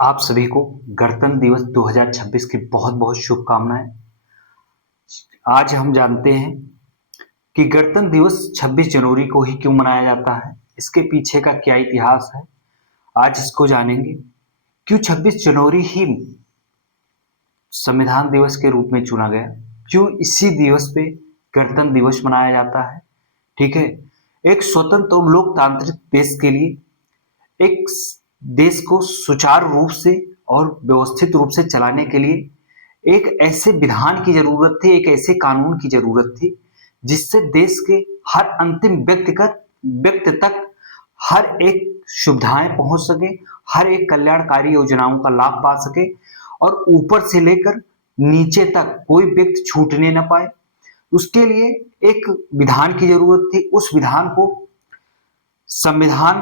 आप सभी को गणतंत्र दिवस 2026 की बहुत बहुत शुभकामनाएं। आज हम जानते हैं कि गणतंत्र दिवस 26 जनवरी को ही क्यों मनाया जाता है, इसके पीछे का क्या इतिहास है। आज इसको जानेंगे। क्यों 26 जनवरी ही संविधान दिवस के रूप में चुना गया, क्यों इसी दिवस पे गणतंत्र दिवस मनाया जाता है। ठीक है। एक स्वतंत्र और लोकतांत्रिक देश के लिए, एक देश को सुचारू रूप से और व्यवस्थित रूप से चलाने के लिए एक ऐसे विधान की जरूरत थी, एक ऐसे कानून की जरूरत थी जिससे देश के हर अंतिम व्यक्ति तक हर एक सुविधाएं पहुंच सके, हर एक कल्याणकारी योजनाओं का लाभ पा सके और ऊपर से लेकर नीचे तक कोई व्यक्ति छूटने न पाए। उसके लिए एक विधान की जरूरत थी। उस विधान को संविधान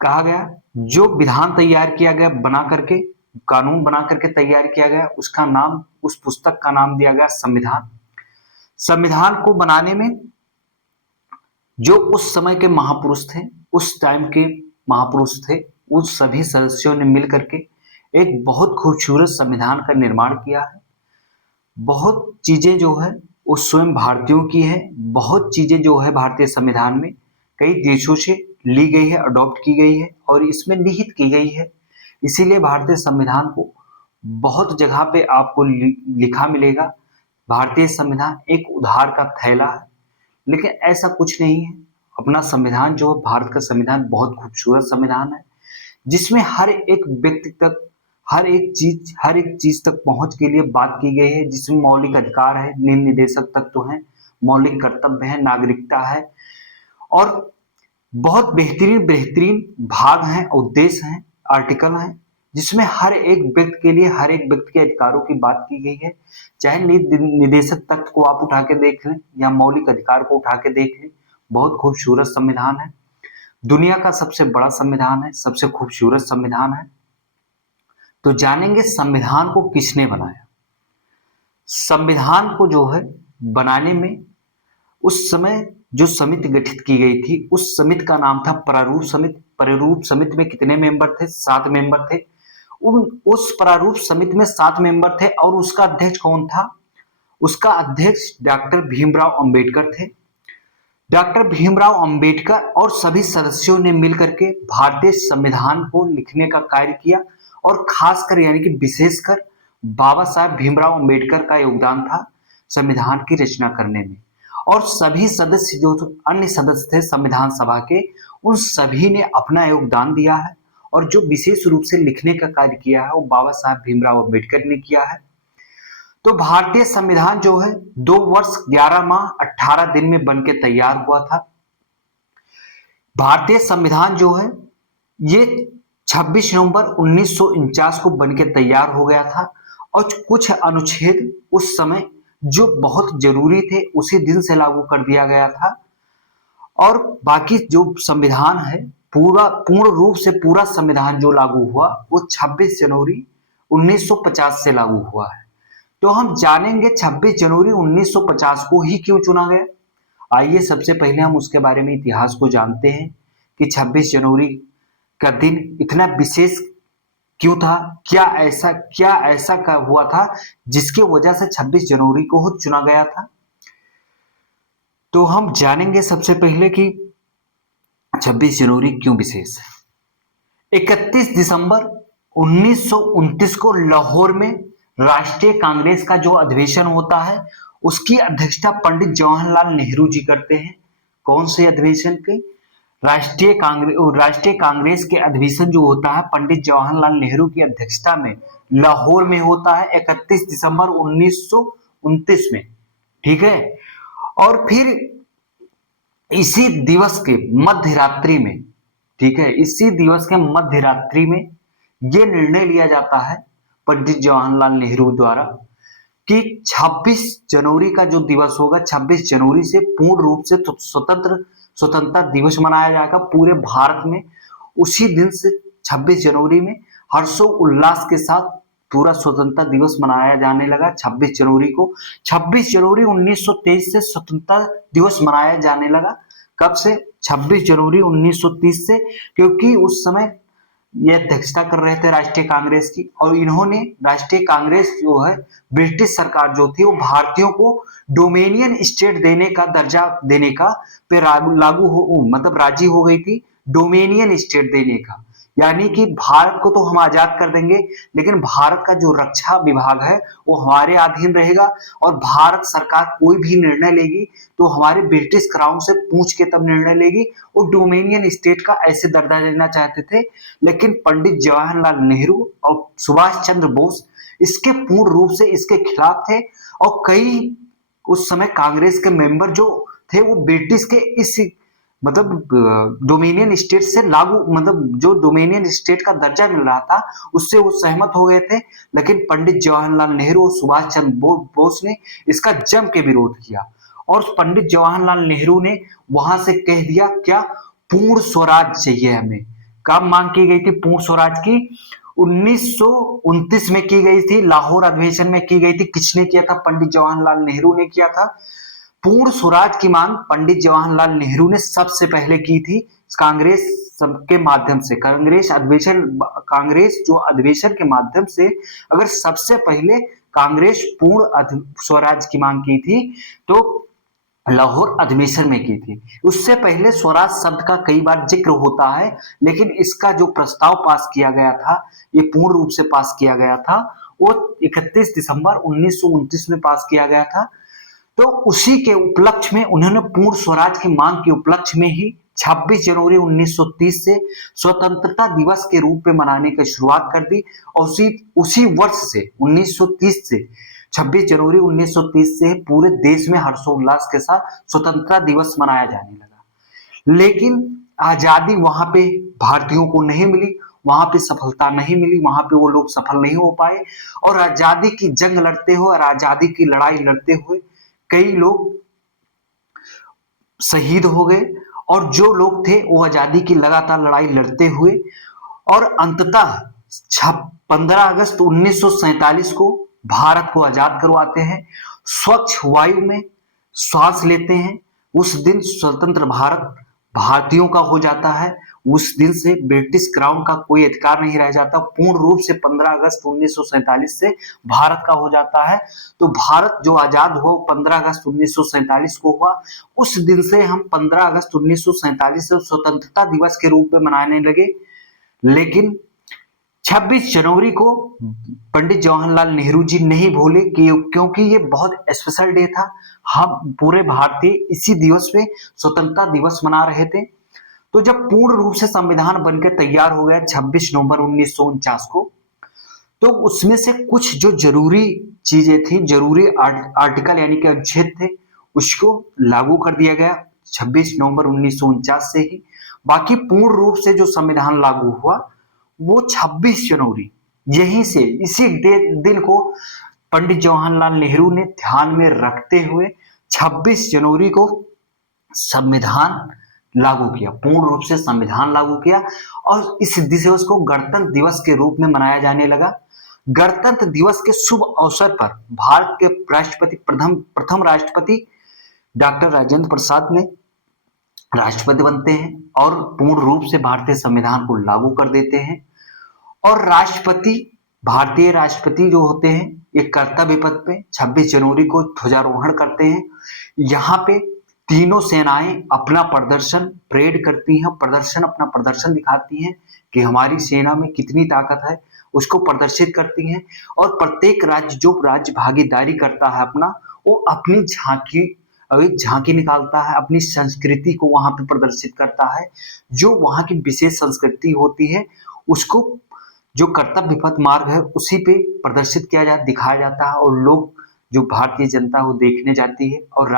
कहा गया। जो विधान तैयार किया गया, बना करके कानून बना करके तैयार किया गया, उसका नाम, उस पुस्तक का नाम दिया गया संविधान। संविधान को बनाने में जो उस समय के महापुरुष थे, उस टाइम के महापुरुष थे, उन सभी सदस्यों ने मिलकर के एक बहुत खूबसूरत संविधान का निर्माण किया है। बहुत चीजें जो है वो स्वयं भारतीयों की है। बहुत चीजें जो है भारतीय संविधान में कई देशों से ली गई है, अडॉप्ट की गई है और इसमें निहित की गई है। इसीलिए भारतीय संविधान को बहुत जगह पे आपको लिखा मिलेगा, भारतीय संविधान एक उधार का थैला है। लेकिन ऐसा कुछ नहीं है। अपना संविधान जो है, भारत का संविधान बहुत खूबसूरत संविधान है जिसमें हर एक व्यक्ति तक, हर एक चीज तक पहुंच के लिए बात की गई है। जिसमें मौलिक अधिकार है, निर्देशक तत्व है, मौलिक कर्तव्य है, नागरिकता है और बहुत बेहतरीन बेहतरीन भाग हैं, उद्देश्य हैं, आर्टिकल हैं जिसमें हर एक व्यक्ति के लिए, हर एक व्यक्ति के अधिकारों की बात की गई है। चाहे निदेशक तत्व को आप उठा के देख लें या मौलिक अधिकार को उठा के देख लें, बहुत खूबसूरत संविधान है। दुनिया का सबसे बड़ा संविधान है, सबसे खूबसूरत संविधान है। तो जानेंगे संविधान को किसने बनाया। संविधान को जो है बनाने में उस समय जो समिति गठित की गई थी, उस समिति का नाम था प्रारूप समिति। प्रारूप समिति में कितने मेंबर थे? 7 मेंबर थे। उस प्रारूप समिति में 7 मेंबर थे और उसका अध्यक्ष कौन था? उसका अध्यक्ष डॉक्टर भीमराव अंबेडकर थे। डॉक्टर भीमराव अंबेडकर और सभी सदस्यों ने मिलकर के भारतीय संविधान को लिखने का कार्य किया और खासकर यानी कि विशेषकर बाबा साहब भीमराव अंबेडकर का योगदान था संविधान की रचना करने में। और सभी सदस्य जो अन्य सदस्य थे संविधान सभा के, उन सभी ने अपना योगदान दिया है और जो विशेष रूप से लिखने का कार्य किया है वो बाबा साहब भीमराव अंबेडकर ने किया है। तो भारतीय संविधान जो है 2 वर्ष 11 माह 18 दिन में बनके तैयार हुआ था। भारतीय संविधान जो है ये 26 नवंबर 1949 को बनके तैयार हो गया था और कुछ अनुच्छेद उस समय जो बहुत जरूरी थे उसी दिन से लागू कर दिया गया था और बाकी जो संविधान है पूर्ण रूप से पूरा संविधान जो लागू हुआ वो 26 जनवरी 1950 से लागू हुआ है। तो हम जानेंगे 26 जनवरी 1950 को ही क्यों चुना गया। आइए सबसे पहले हम उसके बारे में इतिहास को जानते हैं कि 26 जनवरी का दिन इतना विशेष क्यों था। क्या ऐसा का हुआ था जिसकी वजह से 26 जनवरी को चुना गया था। तो हम जानेंगे सबसे पहले कि 26 जनवरी क्यों विशेष है। 31 दिसंबर 1929 को लाहौर में राष्ट्रीय कांग्रेस का जो अधिवेशन होता है उसकी अध्यक्षता पंडित जवाहरलाल नेहरू जी करते हैं। कौन से अधिवेशन के? राष्ट्रीय कांग्रेस के अधिवेशन जो होता है पंडित जवाहरलाल नेहरू की अध्यक्षता में लाहौर में होता है 31 दिसंबर 1929 में। ठीक है। और फिर इसी दिवस के मध्य रात्रि में, ठीक है, इसी दिवस के मध्य रात्रि में यह निर्णय लिया जाता है पंडित जवाहरलाल नेहरू द्वारा कि 26 जनवरी का जो दिवस होगा, 26 जनवरी से पूर्ण रूप से स्वतंत्रता दिवस मनाया जाएगा पूरे भारत में। उसी दिन से 26 जनवरी में हर्षोल्लास के साथ पूरा स्वतंत्रता दिवस मनाया जाने लगा। 26 जनवरी को 26 जनवरी 1923 से स्वतंत्रता दिवस मनाया जाने लगा। कब से? 26 जनवरी 1930 से, क्योंकि उस समय ये अध्यक्षता कर रहे थे राष्ट्रीय कांग्रेस की, और इन्होंने राष्ट्रीय कांग्रेस जो है, ब्रिटिश सरकार जो थी वो भारतीयों को डोमेनियन स्टेट देने का दर्जा देने का पे लागू हो, मतलब राजी हो गई थी डोमेनियन स्टेट देने का। यानी कि भारत को तो हम आजाद कर देंगे, लेकिन भारत का जो रक्षा विभाग है वो हमारे अधीन रहेगा, और भारत सरकार कोई भी निर्णय लेगी तो हमारे ब्रिटिश क्राउन से पूछ के तब निर्णय लेगी। वो डोमेनियन स्टेट का ऐसे दर्जा देना चाहते थे, लेकिन पंडित जवाहरलाल नेहरू और सुभाष चंद्र बोस इसके पूर्ण रूप से इसके खिलाफ थे। और कई उस समय कांग्रेस के मेंबर जो थे वो ब्रिटिश के इस मतलब डोमिनियन स्टेट से लागू, मतलब जो डोमिनियन स्टेट का दर्जा मिल रहा था उससे वो सहमत हो गए थे, लेकिन पंडित जवाहरलाल नेहरू और सुभाष चंद्र बोस ने इसका जम के विरोध किया। और पंडित जवाहरलाल नेहरू ने वहां से कह दिया क्या, पूर्ण स्वराज चाहिए हमें। कब मांग की गई थी पूर्ण स्वराज की? 1929 में की गई थी, लाहौर अधिवेशन में की गई थी। किसने किया था? पंडित जवाहरलाल नेहरू ने किया था। पूर्ण स्वराज की मांग पंडित जवाहरलाल नेहरू ने सबसे पहले की थी कांग्रेस के माध्यम से। कांग्रेस जो अधिवेशन के माध्यम से अगर सबसे पहले कांग्रेस पूर्ण स्वराज की मांग की थी तो लाहौर अधिवेशन में की थी। उससे पहले स्वराज शब्द का कई बार जिक्र होता है, लेकिन इसका जो प्रस्ताव पास किया गया था, ये पूर्ण रूप से पास किया गया था, वो 31 दिसंबर 1929 में पास किया गया था। तो उसी के उपलक्ष्य में उन्होंने पूर्ण स्वराज की मांग के उपलक्ष्य में ही 26 जनवरी 1930 से स्वतंत्रता दिवस के रूप में मनाने की शुरुआत कर दी। और उसी वर्ष से 1930 से 26 जनवरी 1930 से पूरे देश में हर्षोल्लास के साथ स्वतंत्रता दिवस मनाया जाने लगा। लेकिन आजादी वहां पे भारतीयों को नहीं मिली, वहां पे सफलता नहीं मिली, वहां पे वो लोग सफल नहीं हो पाए। और आजादी की जंग लड़ते हुए और आजादी की लड़ाई लड़ते हुए कई लोग शहीद हो गए, और जो लोग थे वो आजादी की लगातार लड़ाई लड़ते हुए और अंततः 15 अगस्त 1947 को भारत को आजाद करवाते हैं। स्वच्छ वायु में सांस लेते हैं। उस दिन स्वतंत्र भारत भारतीयों का हो जाता है। उस दिन से ब्रिटिश क्राउन का कोई अधिकार नहीं रह जाता। पूर्ण रूप से 15 अगस्त 1947 से भारत का हो जाता है। तो भारत जो आजाद हुआ 15 अगस्त 1947 को हुआ। उस दिन से हम 15 अगस्त 1947 से स्वतंत्रता दिवस के रूप में मनाने लगे। लेकिन 26 जनवरी को पंडित जवाहरलाल नेहरू जी नहीं भूले क्योंकि ये बहुत स्पेशल डे था। हम पूरे भारतीय इसी दिवस पे स्वतंत्रता दिवस मना रहे थे। तो जब पूर्ण रूप से संविधान बनकर तैयार हो गया 26 नवंबर 1949 को, तो उसमें से कुछ जो जरूरी चीजें थी, जरूरी आर्टिकल यानी कि अनुच्छेद थे, उसको लागू कर दिया गया 26 नवंबर 1949 से ही। बाकी पूर्ण रूप से जो संविधान लागू हुआ वो 26 जनवरी, यहीं से इसी दिन को पंडित जवाहरलाल नेहरू ने ध्यान में रखते हुए 26 जनवरी को संविधान लागू किया, पूर्ण रूप से संविधान लागू किया। और इस दिवस को गणतंत्र दिवस के रूप में मनाया जाने लगा। गणतंत्र दिवस के शुभ अवसर पर भारत के राष्ट्रपति प्रथम राष्ट्रपति डॉक्टर राजेंद्र प्रसाद ने राष्ट्रपति बनते हैं और पूर्ण रूप से भारतीय संविधान को लागू कर देते हैं। और राष्ट्रपति, भारतीय राष्ट्रपति जो होते हैं, एक कर्तव्य पथ पे 26 जनवरी को ध्वजारोहण करते हैं। यहाँ पे तीनों सेनाएं अपना प्रदर्शन परेड करती हैं, अपना प्रदर्शन दिखाती हैं कि हमारी सेना में कितनी ताकत है, उसको प्रदर्शित करती हैं। और प्रत्येक राज्य जो राज्य भागीदारी करता है अपना, वो अपनी झांकी निकालता है, अपनी संस्कृति को वहां पे प्रदर्शित करता है। जो वहां की विशेष संस्कृति होती है उसको, जो कर्तव्य पथ मार्ग है उसी पे प्रदर्शित दिखाया जाता है। और लोग, जो भारतीय जनता वो देखने जाती है। और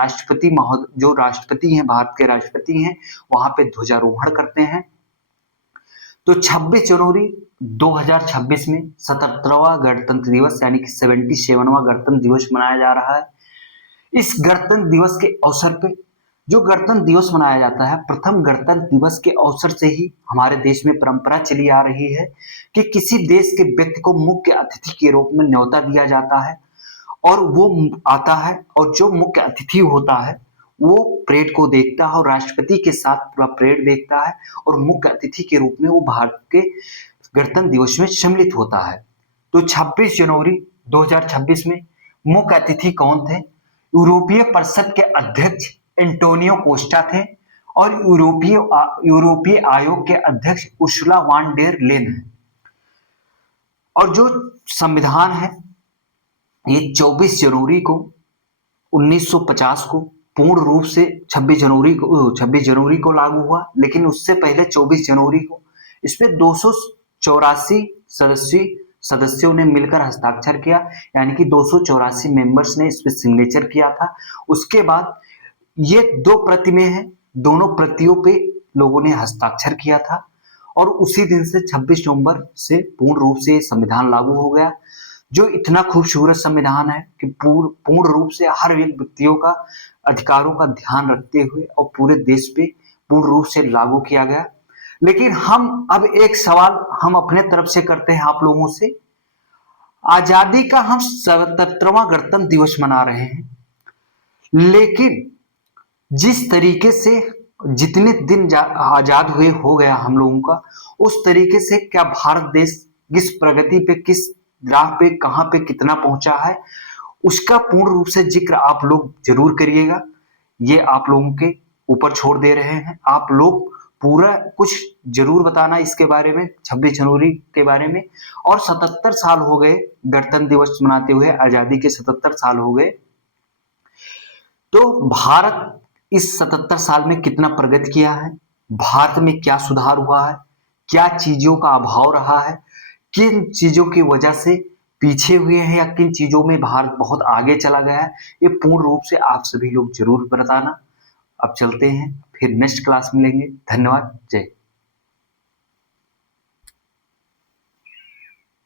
जो राष्ट्रपति हैं, भारत के राष्ट्रपति हैं, वहां पे ध्वजारोहण करते हैं। तो 26 जनवरी 2026 में 77वां गणतंत्र दिवस यानी कि 77वां गणतंत्र दिवस मनाया जा रहा है। इस गणतंत्र दिवस के अवसर पे जो गणतंत्र दिवस मनाया जाता है, प्रथम गणतंत्र दिवस के अवसर से ही हमारे देश में परंपरा चली आ रही है कि किसी देश के व्यक्ति को मुख्य अतिथि के रूप में न्योता दिया जाता है और वो आता है, और जो मुख्य अतिथि होता है वो परेड को देखता है और राष्ट्रपति के साथ पूरा परेड देखता है। और मुख्य अतिथि के रूप में वो भारत के गणतंत्र दिवस में सम्मिलित होता है। तो 26 जनवरी 2026 में मुख्य अतिथि कौन थे? यूरोपीय परिषद के अध्यक्ष एंटोनियो कोस्टा थे और यूरोपीय आयोग के अध्यक्ष उर्सुला वॉन डेर लेन है। और जो संविधान है ये 24 जनवरी को 1950 को पूर्ण रूप से 26 जनवरी को लागू हुआ, लेकिन उससे पहले 24 जनवरी को इसमें 284 सदस्यों ने मिलकर हस्ताक्षर किया, यानी कि 284 मेंबर्स ने इस पर सिग्नेचर किया था। उसके बाद ये 2 प्रति में है, दोनों प्रतियों पे लोगों ने हस्ताक्षर किया था और उसी दिन से 26 नवंबर से पूर्ण रूप से संविधान लागू हो गया, जो इतना खूबसूरत संविधान है कि पूर्ण रूप से हर एक व्यक्तियों का अधिकारों का ध्यान रखते हुए और पूरे देश पे पूर्ण रूप से लागू किया गया। लेकिन हम अब एक सवाल हम अपने तरफ से करते हैं आप लोगों से, आजादी का हम 77वां गणतंत्र दिवस मना रहे हैं, लेकिन जिस तरीके से जितने दिन आजाद हुए हो गया हम लोगों का, उस तरीके से क्या भारत देश किस प्रगति पे, किस राह पे, कहां पे कितना पहुंचा है, उसका पूर्ण रूप से जिक्र आप लोग जरूर करिएगा। ये आप लोगों के ऊपर छोड़ दे रहे हैं, आप लोग पूरा कुछ जरूर बताना इसके बारे में, 26 जनवरी के बारे में। और 77 साल हो गए गणतंत्र दिवस मनाते हुए, आजादी के 77 साल हो गए। तो भारत इस 77 साल में कितना प्रगति किया है, भारत में क्या सुधार हुआ है, क्या चीजों का अभाव रहा है, किन चीजों की वजह से पीछे हुए हैं या किन चीजों में भारत बहुत आगे चला गया है, ये पूर्ण रूप से आप सभी लोग जरूर बताना। अब चलते हैं, फिर नेक्स्ट क्लास मिलेंगे। धन्यवाद, जय।